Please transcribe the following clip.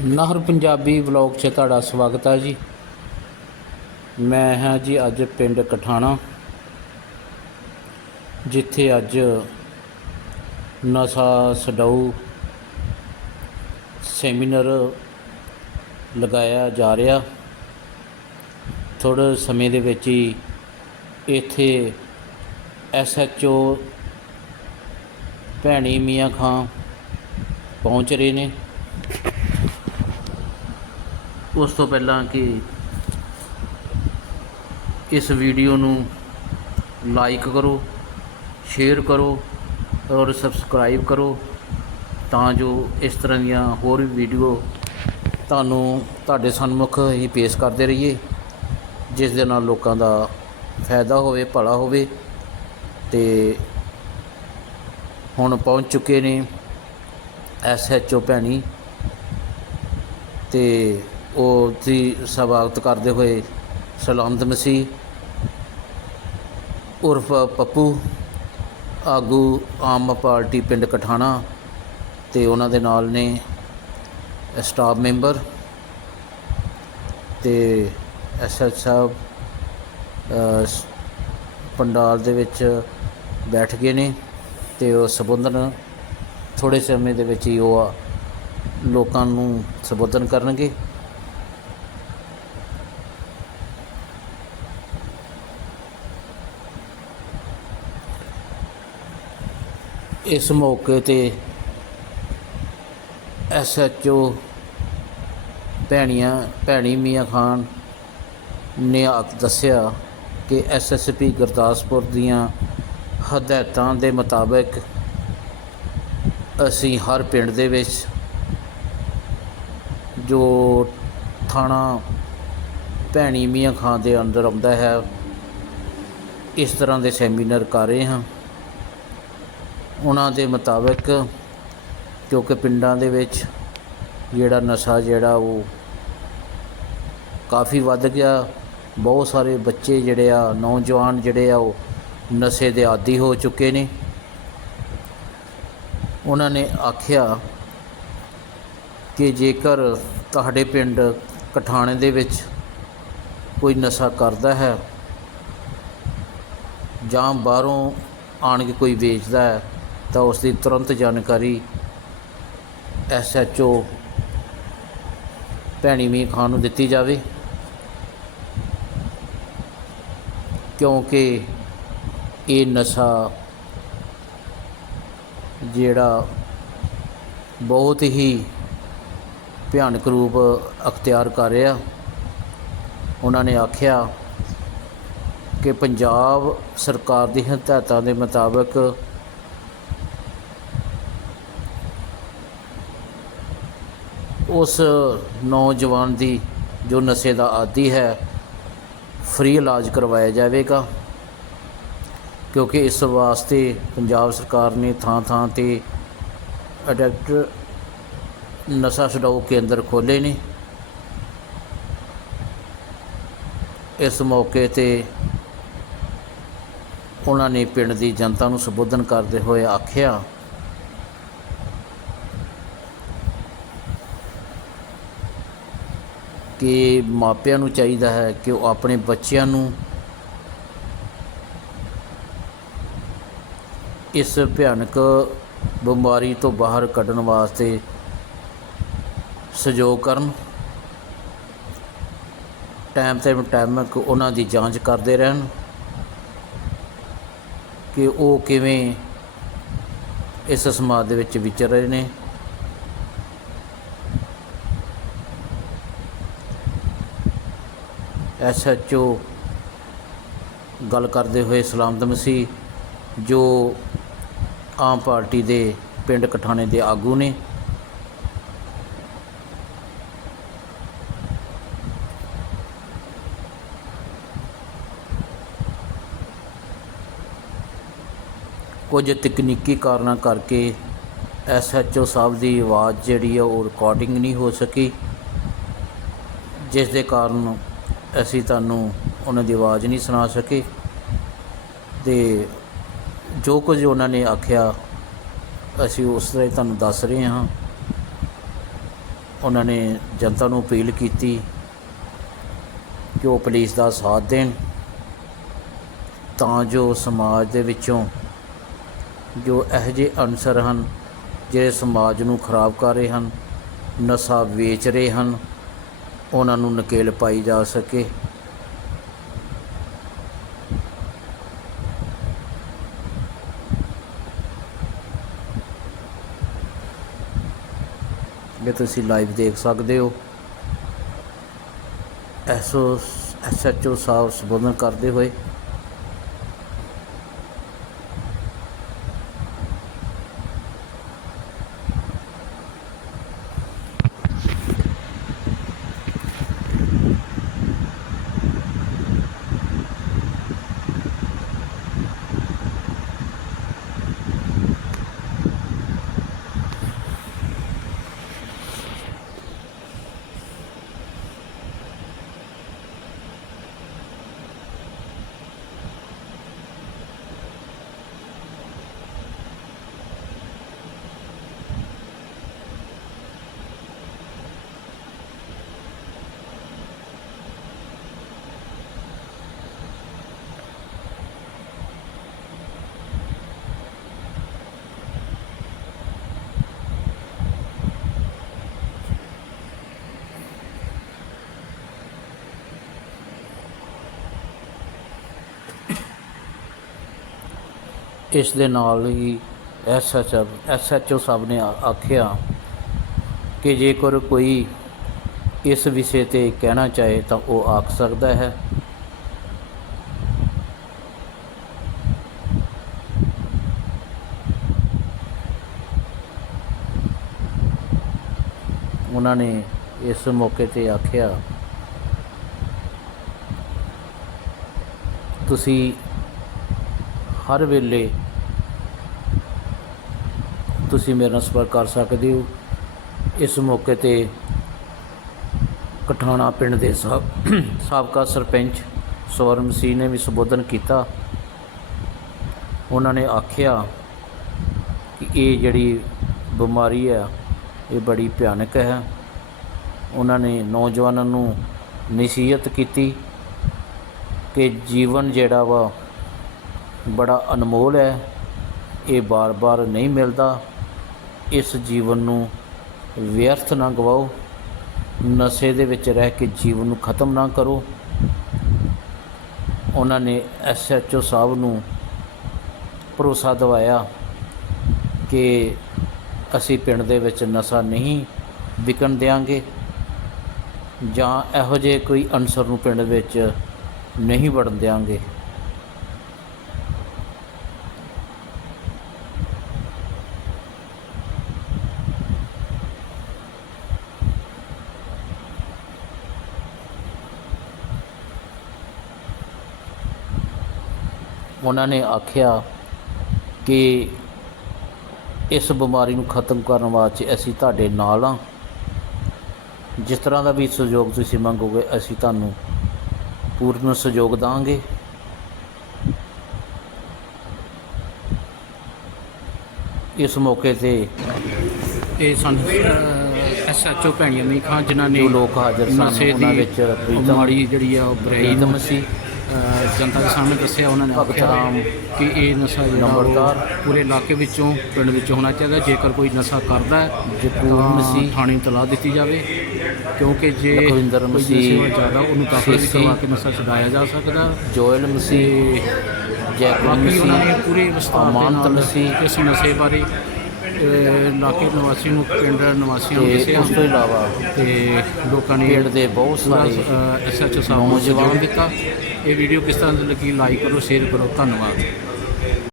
ਨਹਿਰ ਪੰਜਾਬੀ ਵਲੌਗ 'ਚ ਤੁਹਾਡਾ ਸਵਾਗਤ ਹੈ ਜੀ। ਮੈਂ ਹਾਂ ਜੀ ਅੱਜ ਪਿੰਡ ਕਠਾਣਾ, ਜਿੱਥੇ ਅੱਜ ਨਸ਼ਾ ਛਡਾਊ ਸੈਮੀਨਾਰ ਲਗਾਇਆ ਜਾ ਰਿਹਾ। ਥੋੜ੍ਹੇ ਸਮੇਂ ਦੇ ਵਿੱਚ ਹੀ ਇੱਥੇ ਐਸਐਚਓ ਭੈਣੀ ਮੀਆਂ ਖਾਂ ਪਹੁੰਚ ਰਹੇ ਨੇ। ਉਸ ਤੋਂ ਪਹਿਲਾਂ ਕਿ ਇਸ ਵੀਡੀਓ ਨੂੰ ਲਾਈਕ ਕਰੋ ਸ਼ੇਅਰ ਕਰੋ ਔਰ ਸਬਸਕ੍ਰਾਈਬ ਕਰੋ ਤਾਂ ਜੋ ਇਸ ਤਰ੍ਹਾਂ ਦੀਆਂ ਹੋਰ ਵੀ ਵੀਡੀਓ ਤੁਹਾਨੂੰ ਤੁਹਾਡੇ ਸਨਮੁਖ ਹੀ ਪੇਸ਼ ਕਰਦੇ ਰਹੀਏ, ਜਿਸ ਦੇ ਨਾਲ ਲੋਕਾਂ ਦਾ ਫਾਇਦਾ ਹੋਵੇ, ਭਲਾ ਹੋਵੇ ਤੇ ਹੁਣ ਪਹੁੰਚ ਚੁੱਕੇ ਨੇ ਐਸਐਚਓ ਭੈਣੀ ਤੇ ਉਹ ਦੀ ਸਵਾਗਤ ਕਰਦੇ ਹੋਏ ਸਲਾਮਤ ਮਸੀਹ, ਉਰਫ ਪੱਪੂ, ਆਗੂ ਆਮ ਪਾਰਟੀ ਪਿੰਡ ਕਠਾਣਾ ਤੇ ਉਹਨਾਂ ਦੇ ਨਾਲ ਨੇ ਸਟਾਫ ਮੈਂਬਰ ਤੇ ਐਸਐਚ ਸਾਹਿਬ ਪੰਡਾਲ ਦੇ ਵਿੱਚ ਬੈਠ ਗਏ ਨੇ ਤੇ ਉਹ ਸੰਬੋਧਨ ਥੋੜੇ ਸਮੇਂ ਦੇ ਵਿੱਚ ਹੀ ਉਹ ਆ ਲੋਕਾਂ ਨੂੰ ਸੰਬੋਧਨ ਕਰਨਗੇ। ਇਸ ਮੌਕੇ ਤੇ ਐਸਐਚਓ ਭੈਣੀਆਂ, ਭੈਣੀ ਮੀਆਂ ਖਾਨ ਨੇ ਆਖ ਦੱਸਿਆ ਕਿ ਐਸਐਸਪੀ ਗੁਰਦਾਸਪੁਰ ਦੀਆਂ ਹਦਾਇਤਾਂ ਦੇ ਮੁਤਾਬਕ ਅਸੀਂ ਹਰ ਪਿੰਡ ਦੇ ਵਿੱਚ ਜੋ ਥਾਣਾ ਭੈਣੀ ਮੀਆਂ ਖਾਂ ਦੇ ਅੰਦਰ ਆਉਂਦਾ ਹੈ, ਇਸ ਤਰ੍ਹਾਂ ਦੇ ਸੈਮੀਨਾਰ ਕਰ ਰਹੇ ਹਾਂ। ਉਹਨਾਂ ਦੇ ਮੁਤਾਬਕ ਕਿਉਂਕਿ ਪਿੰਡਾਂ ਦੇ ਵਿੱਚ ਜਿਹੜਾ ਨਸ਼ਾ ਜਿਹੜਾ ਉਹ ਕਾਫੀ ਵੱਧ ਗਿਆ। ਬਹੁਤ ਸਾਰੇ ਬੱਚੇ ਜਿਹੜੇ ਆ, ਨੌਜਵਾਨ ਜਿਹੜੇ ਆ, ਉਹ ਨਸ਼ੇ ਦੇ ਆਦੀ ਹੋ ਚੁੱਕੇ ਨੇ। ਉਹਨਾਂ ਨੇ ਆਖਿਆ ਕਿ ਜੇਕਰ ਤੁਹਾਡੇ ਪਿੰਡ ਕਠਾਣੇ ਦੇ ਵਿੱਚ ਕੋਈ ਨਸ਼ਾ ਕਰਦਾ ਹੈ ਜਾਂ ਬਾਹਰੋਂ ਆਣ ਕੇ ਕੋਈ ਵੇਚਦਾ ਹੈ ਤਾਂ ਉਸ ਦੀ ਤੁਰੰਤ ਜਾਣਕਾਰੀ ਐਸਐਚਓ ਭੈਣੀ ਮੀਰ ਖਾਨ ਨੂੰ ਦਿੱਤੀ ਜਾਵੇ। ਕਿਉਂਕਿ ਇਹ ਨਸ਼ਾ ਜਿਹੜਾ ਬਹੁਤ ਹੀ ਭਿਆਨਕ ਰੂਪ ਅਖਤਿਆਰ ਕਰ ਰਿਹਾ। ਉਹਨਾਂ ਨੇ ਆਖਿਆ ਕਿ ਪੰਜਾਬ ਸਰਕਾਰ ਦੀ ਹਦਾਇਤਾਂ ਦੇ ਮੁਤਾਬਕ ਉਸ ਨੌਜਵਾਨ ਦੀ ਜੋ ਨਸ਼ੇ ਦਾ ਆਦੀ ਹੈ, ਫ੍ਰੀ ਇਲਾਜ ਕਰਵਾਇਆ ਜਾਵੇਗਾ। ਕਿਉਂਕਿ ਇਸ ਵਾਸਤੇ ਪੰਜਾਬ ਸਰਕਾਰ ਨੇ ਥਾਂ ਥਾਂ ਤੇ ਅਡੈਕਟ ਨਸ਼ਾ ਛਡਾਊ ਕੇਂਦਰ ਖੋਲ੍ਹੇ ਨੇ। ਇਸ ਮੌਕੇ ਤੇ ਉਹਨਾਂ ਨੇ ਪਿੰਡ ਦੀ ਜਨਤਾ ਨੂੰ ਸੰਬੋਧਨ ਕਰਦੇ ਹੋਏ ਆਖਿਆ ਕਿ ਮਾਪਿਆਂ ਨੂੰ ਚਾਹੀਦਾ ਹੈ ਕਿ ਉਹ ਆਪਣੇ ਬੱਚਿਆਂ ਨੂੰ ਇਸ ਭਿਆਨਕ ਬਿਮਾਰੀ ਤੋਂ ਬਾਹਰ ਕੱਢਣ ਵਾਸਤੇ ਸਹਿਯੋਗ ਕਰਨ। ਟਾਈਮ ਤੇ ਟਾਈਮ ਉਹਨਾਂ ਦੀ ਜਾਂਚ ਕਰਦੇ ਰਹਿਣ ਕਿ ਉਹ ਕਿਵੇਂ ਇਸ ਸਮਾਜ ਦੇ ਵਿੱਚ ਵਿਚਰ ਰਹੇ ਨੇ। ਐਸਐਚਓ ਗੱਲ ਕਰਦੇ ਹੋਏ ਸਲਾਮਤ ਮਸੀਹ, ਜੋ ਆਮ ਪਾਰਟੀ ਦੇ ਪਿੰਡ ਕਠਾਣੇ ਦੇ ਆਗੂ ਨੇ। ਕੁਝ ਤਕਨੀਕੀ ਕਾਰਨਾਂ ਕਰਕੇ ਐਸਐਚਓ ਸਾਹਿਬ ਦੀ ਆਵਾਜ਼ ਜਿਹੜੀ ਆ ਉਹ ਰਿਕਾਰਡਿੰਗ ਨਹੀਂ ਹੋ ਸਕੀ, ਜਿਸ ਦੇ ਕਾਰਨ ਅਸੀਂ ਤੁਹਾਨੂੰ ਉਹਨਾਂ ਦੀ ਆਵਾਜ਼ ਨਹੀਂ ਸੁਣਾ ਸਕੇ। ਤੇ ਜੋ ਕੁਝ ਉਹਨਾਂ ਨੇ ਆਖਿਆ, ਅਸੀਂ ਉਸ ਤਰ੍ਹਾਂ ਤੁਹਾਨੂੰ ਦੱਸ ਰਹੇ ਹਾਂ। ਉਹਨਾਂ ਨੇ ਜਨਤਾ ਨੂੰ ਅਪੀਲ ਕੀਤੀ ਕਿ ਉਹ ਪੁਲਿਸ ਦਾ ਸਾਥ ਦੇਣ, ਤਾਂ ਜੋ ਸਮਾਜ ਦੇ ਵਿੱਚੋਂ ਜੋ ਇਹੋ ਜਿਹੇ ਅਨਸਰ ਹਨ, ਜਿਹੜੇ ਸਮਾਜ ਨੂੰ ਖਰਾਬ ਕਰ ਰਹੇ ਹਨ, ਨਸ਼ਾ ਵੇਚ ਰਹੇ ਹਨ ਉਹਨਾਂ ਨੂੰ ਨਕੇਲ ਪਾਈ ਜਾ ਸਕੇ। ਇਹ ਤੁਸੀਂ ਲਾਈਵ ਦੇਖ ਸਕਦੇ ਹੋ ਐਸਓ ਐਸਐਚਓ ਸਾਹਿਬ ਸੰਬੋਧਨ ਕਰਦੇ ਹੋਏ ਇਸ ਦੇ ਨਾਲ ਹੀ ਐਸਐਚਓ ਐਸਐਚਓ ਸਾਹਿਬ ਨੇ ਆਖਿਆ ਕਿ ਜੇਕਰ ਕੋਈ ਇਸ ਵਿਸ਼ੇ ਤੇ ਕਹਿਣਾ ਚਾਹੇ ਤਾਂ ਉਹ ਆਖ ਸਕਦਾ ਹੈ। ਉਹਨਾਂ ਨੇ ਇਸ ਮੌਕੇ ਤੇ ਆਖਿਆ, ਤੁਸੀਂ ਹਰ ਵੇਲੇ ਤੁਸੀਂ ਮੇਰੇ ਨਾਲ ਸੰਪਰਕ ਕਰ ਸਕਦੇ ਹੋ। ਇਸ ਮੌਕੇ ਤੇ ਕਠਾਣਾ ਪਿੰਡ ਦੇ ਸਾਬ- ਸਾਬਕਾ ਸਰਪੰਚ ਸਵਰਮ ਸਿੰਘ ਨੇ ਵੀ ਸੰਬੋਧਨ ਕੀਤਾ। ਉਹਨਾਂ ਨੇ ਆਖਿਆ ਕਿ ਇਹ ਜਿਹੜੀ ਬਿਮਾਰੀ ਹੈ ਇਹ ਬੜੀ ਭਿਆਨਕ ਹੈ। ਉਹਨਾਂ ਨੇ ਨੌਜਵਾਨਾਂ ਨੂੰ ਨਸੀਹਤ ਕੀਤੀ ਕਿ ਜੀਵਨ ਜਿਹੜਾ ਵਾ ਬੜਾ ਅਨਮੋਲ ਹੈ। ਇਹ ਬਾਰ-ਬਾਰ ਨਹੀਂ ਮਿਲਦਾ। ਇਸ ਜੀਵਨ ਨੂੰ ਵਿਅਰਥ ਨਾ ਗਵਾਓ। ਨਸ਼ੇ ਦੇ ਵਿੱਚ ਰਹਿ ਕੇ ਜੀਵਨ ਨੂੰ ਖਤਮ ਨਾ ਕਰੋ। ਉਹਨਾਂ ਨੇ ਐਸਐਚਓ ਸਾਹਿਬ ਨੂੰ ਭਰੋਸਾ ਦਿਵਾਇਆ ਕਿ ਅਸੀਂ ਪਿੰਡ ਦੇ ਵਿੱਚ ਨਸ਼ਾ ਨਹੀਂ ਵਿਕਣ ਦਿਆਂਗੇ ਜਾਂ ਇਹੋ ਜਿਹੇ ਕੋਈ ਅਨਸਰ ਨੂੰ ਪਿੰਡ ਵਿੱਚ ਨਹੀਂ ਵੜਨ ਦਿਆਂਗੇ। ਉਹਨਾਂ ਨੇ ਆਖਿਆ ਕਿ ਇਸ ਬਿਮਾਰੀ ਨੂੰ ਖਤਮ ਕਰਨ ਵਾਸਤੇ ਅਸੀਂ ਤੁਹਾਡੇ ਨਾਲ ਹਾਂ। ਜਿਸ ਤਰ੍ਹਾਂ ਦਾ ਵੀ ਸਹਿਯੋਗ ਤੁਸੀਂ ਮੰਗੋਗੇ ਅਸੀਂ ਤੁਹਾਨੂੰ ਪੂਰਨ ਸਹਿਯੋਗ ਦਾਂਗੇ। ਇਸ ਮੌਕੇ ਤੇ ਇਹ ਸਨ ਐਸਐਚਓ ਭੈਣੀਆਂ ਮੀ ਖਾਨ ਜਿਨ੍ਹਾਂ ਨੇ ਜੋ ਲੋਕ ਹਾਜ਼ਰ ਸਨ ਉਹਨਾਂ ਵਿੱਚ ਪ੍ਰੀਤਮ ਮਾੜੀ ਜਿਹੜੀ ਆ ਉਹ ਬੁਰਾਈ ਜਨਤਾ ਦੇ ਸਾਹਮਣੇ ਦੱਸਿਆ ਉਹਨਾਂ ਨੇ ਭਗਤ ਰਾਮ ਕਿ ਇਹ ਨਸ਼ਾ ਜਿਹੜਾ ਉਹ ਨੰਬਰਦਾਰ। ਪੂਰੇ ਇਲਾਕੇ ਵਿੱਚੋਂ ਪਿੰਡ ਵਿੱਚ ਹੋਣਾ ਚਾਹੀਦਾ। ਜੇਕਰ ਕੋਈ ਨਸ਼ਾ ਕਰਦਾ ਹੈ ਜਪੂਰ ਮਸੀਹ। ਥਾਣੇ ਨੂੰ ਤਲਾਹ ਦਿੱਤੀ ਜਾਵੇ। ਕਿਉਂਕਿ ਜੇ ਲਖਵਿੰਦਰ ਮਸੀਹ, ਜ਼ਿਆਦਾ ਉਹਨੂੰ ਵੀ ਸੀਸੀ, ਕਰਵਾ ਕੇ ਨਸ਼ਾ ਛੁਡਾਇਆ ਜਾ ਸਕਦਾ। ਜੋਇਲ ਮਸੀਹ ਨੇ ਮਸੀਹ ਪੂਰੇ ਵਿਸਤਾਰ ਨਾਲ ਮਸੀਹ। ਇਸ ਨਸ਼ੇ ਬਾਰੇ ਇਲਾਕੇ ਨਿਵਾਸੀ ਨੂੰ ਪਿੰਡ ਨਿਵਾਸੀਆਂ ਨੂੰ ਤੇ ਉਸ ਤੋਂ ਇਲਾਵਾ ਤੇ ਲੋਕਾਂ ਨੇ ਪਿੰਡ ਦੇ ਬਹੁਤ ਸਾਰੇ ਐਸਐਚਓ ਸਾਹਿਬ ਨੂੰ ਸਹਿਯੋਗ ਦਿੱਤਾ ਇਹ ਵੀਡੀਓ ਕਿਸ ਤਰ੍ਹਾਂ ਦੀ ਲੱਗੀ ਲਾਈਕ ਕਰੋ ਸ਼ੇਅਰ ਕਰੋ। ਧੰਨਵਾਦ।